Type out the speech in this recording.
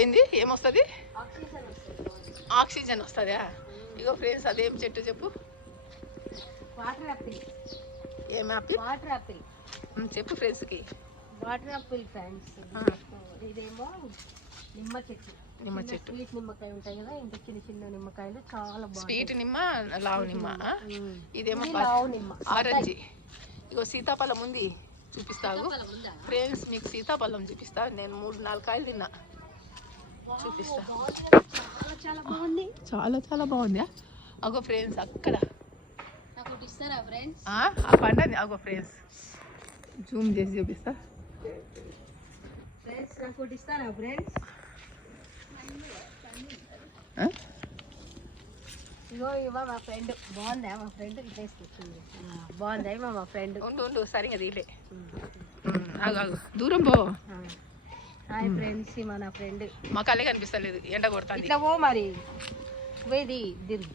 ఏంది ఏమొస్తుంది? ఆక్సిజన్ వస్తుందా? ఇగో ఫ్రెండ్స్ అదేం చెట్టు చెప్పు. Water Apple. ఏం యాపిల్? వాటర్ యాపిల్ చెప్పు ఫ్రెండ్స్కి. Water Apple friends. ఇదేమో నిమ్మ చెట్టు. నిమ్మ చెట్టు. స్వీట్ నిమ్మకాయ ఉంటాయి కదా, ఇంత చిన్న చిన్న నిమ్మకాయలు చాలా బాగుంటాయి. స్వీట్ నిమ్మ, లావు నిమ్మ. ఇదేమో లావు నిమ్మ, ఆరెంజ్. ఇగో సీతాఫలం ఉంది, చూపిస్తావు ఫ్రెండ్స్. మీకు సీతాఫలం చూపిస్తా. నేను 3-4 కాయలు తిన్నా, చూపిస్తా. చాలా బాగుంది, చాలా చాలా బాగుంది. అగో ఫ్రెండ్స్ అక్కడ నాకు ఇస్తారా ఫ్రెండ్స్? ఆ పండని అగో ఫ్రెండ్స్, జూమ్ చేసి చూపిస్తా. ఫ్రెండ్స్ నాకు ఇస్తారా ఫ్రెండ్స్? ఇగో ఇవా మా ఫ్రెండ్. బాగుందా మా ఫ్రెండ్? బాగుందా మా ఫ్రెండ్? ఉండు సరిగా తీలే. ఆగు దూరం పో. హాయ్ ఫ్రెండ్స్, మా నా ఫ్రెండ్. మా కళ్ళే కనిపిస్తలేదు, ఎండ కొడతాను. ఇట్లా పో మరి, పోయి దిగు.